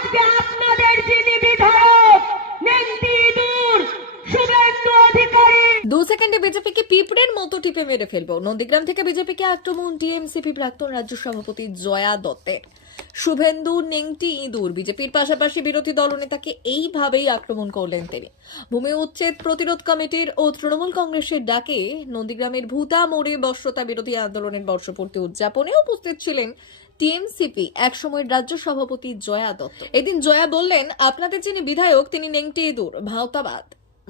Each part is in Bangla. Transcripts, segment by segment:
আজকে আপনাদের যিনি বিধায়ক নেন্টি দূর শুভেন্দু অধিকারী দু সেকেন্ডে বিজেপিকে পিঁপড়ের মতো টিপে মেরে ফেলব। নন্দীগ্রাম থেকে বিজেপিকে আক্রমণ টিএমসিপি প্রাক্তন রাজ্য সভাপতি জয়া দত্তের। শুভেন্দু নেংটি ইঁদুর, বিজেপির পাশাপাশি বিরোধী দলনেতাকে এইভাবেই আক্রমণ করলেন তিনি। ভূমি উচ্ছেদ প্রতিরোধ কমিটির ও তৃণমূল কংগ্রেসের ডাকে নন্দীগ্রামের ভূতা মোড়ে বর্ষতা বিরোধী আন্দোলনের বর্ষপূর্তি উদযাপনে উপস্থিত ছিলেন টিএমসিপি একসময়ের রাজ্য সভাপতি জয়া দত্ত। এদিন জয়া বললেন, আপনাদের যিনি বিধায়ক, তিনি নেংটি ইঁদুর, ভাওতাবাদ।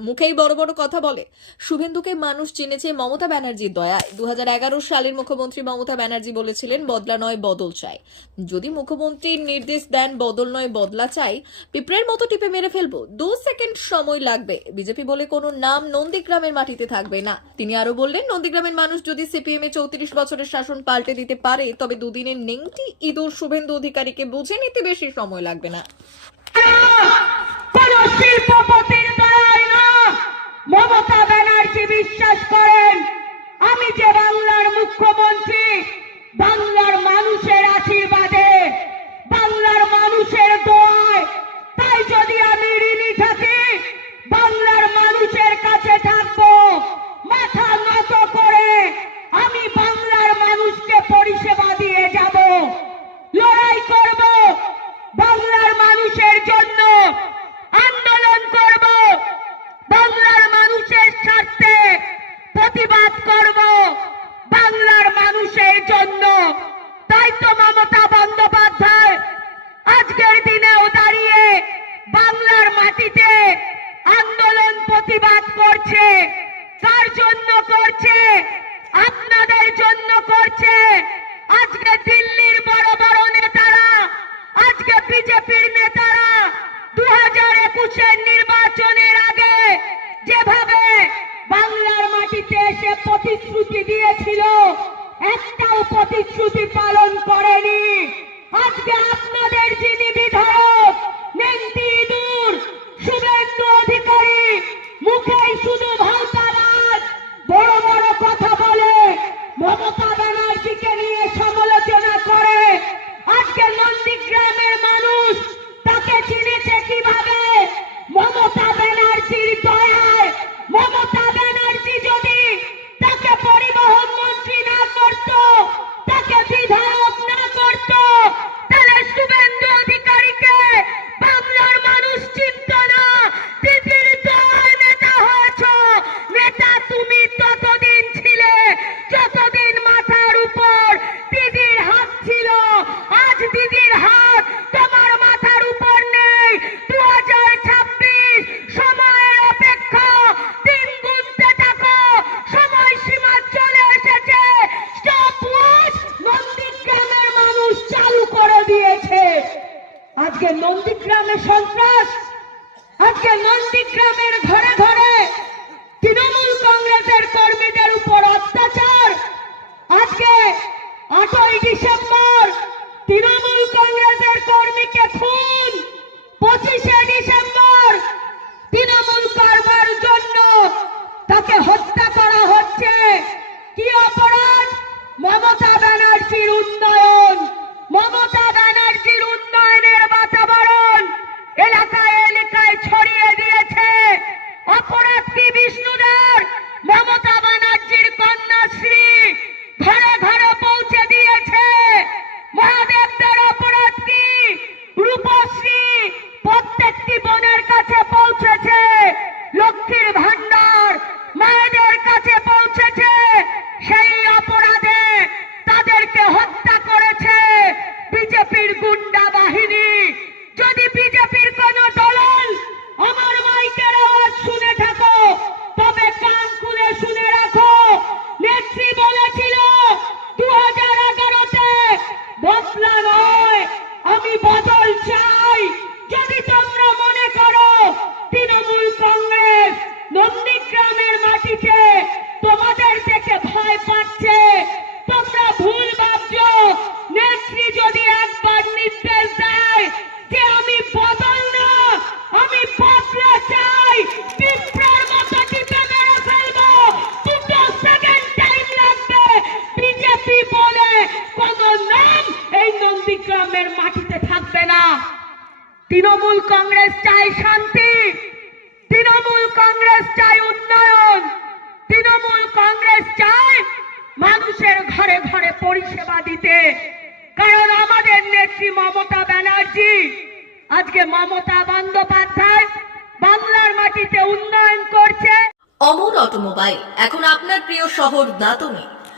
মুখেই বড় বড় কথা বলে। শুভেন্দুকে মানুষ চিনেছে মমতা ব্যানার্জির দয়ায়। দু সালের মুখ্যমন্ত্রী মমতা ব্যানার্জি বলেছিলেন, বদলা নয়, বদল চাই। যদি মুখ্যমন্ত্রীর নির্দেশ দেন, বদল নয়, বদলা চাই, পিঁপড়ের মতো টিপে মেরে ফেলব। দু সেকেন্ড সময় লাগবে। বিজেপি বলে কোনো নাম নন্দীগ্রামের মাটিতে থাকবে না। তিনি আরও বললেন, নন্দীগ্রামের মানুষ যদি সিপিএম এ চৌত্রিশ বছরের শাসন পাল্টে দিতে পারে, তবে দুদিনের নেংটি ইঁদুর শুভেন্দু অধিকারীকে বুঝে নিতে বেশি সময় লাগবে না। শিল্পপতির মমতা ব্যানার্জি বিশ্বাস করেন আমি যে বাংলার মুখ্যমন্ত্রী প্রতিশ্রুতি পালন করেনি। আজকে আপনাদের যিনি বিধায়ক নেন্টি দূর শুভেন্দু অধিকারী মুখেই শুধু আজকে নন্দীগ্রামে সন্ত্রাস আজকে নন্দীগ্রামের ঘরে ঘরে তৃণমূল কংগ্রেসের কর্মীদের গ্রামের মাটিতে থাকবে না। তৃণমূল কংগ্রেস চাই শান্তি, তৃণমূল কংগ্রেস চাই উন্নয়ন, তৃণমূল কংগ্রেস চাই মানুষের ঘরে ঘরে পরিষেবা দিতে। কারণ আমাদের নেত্রী মমতা ব্যানার্জি, আজকে মমতা বন্দ্যোপাধ্যায় বাংলার মাটিতে উন্নয়ন করছে। অমর অটোমোবাইল, এখন আপনার প্রিয় শহর দাতনে।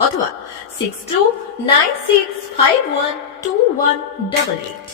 অথবা six two nine six five one two one double eight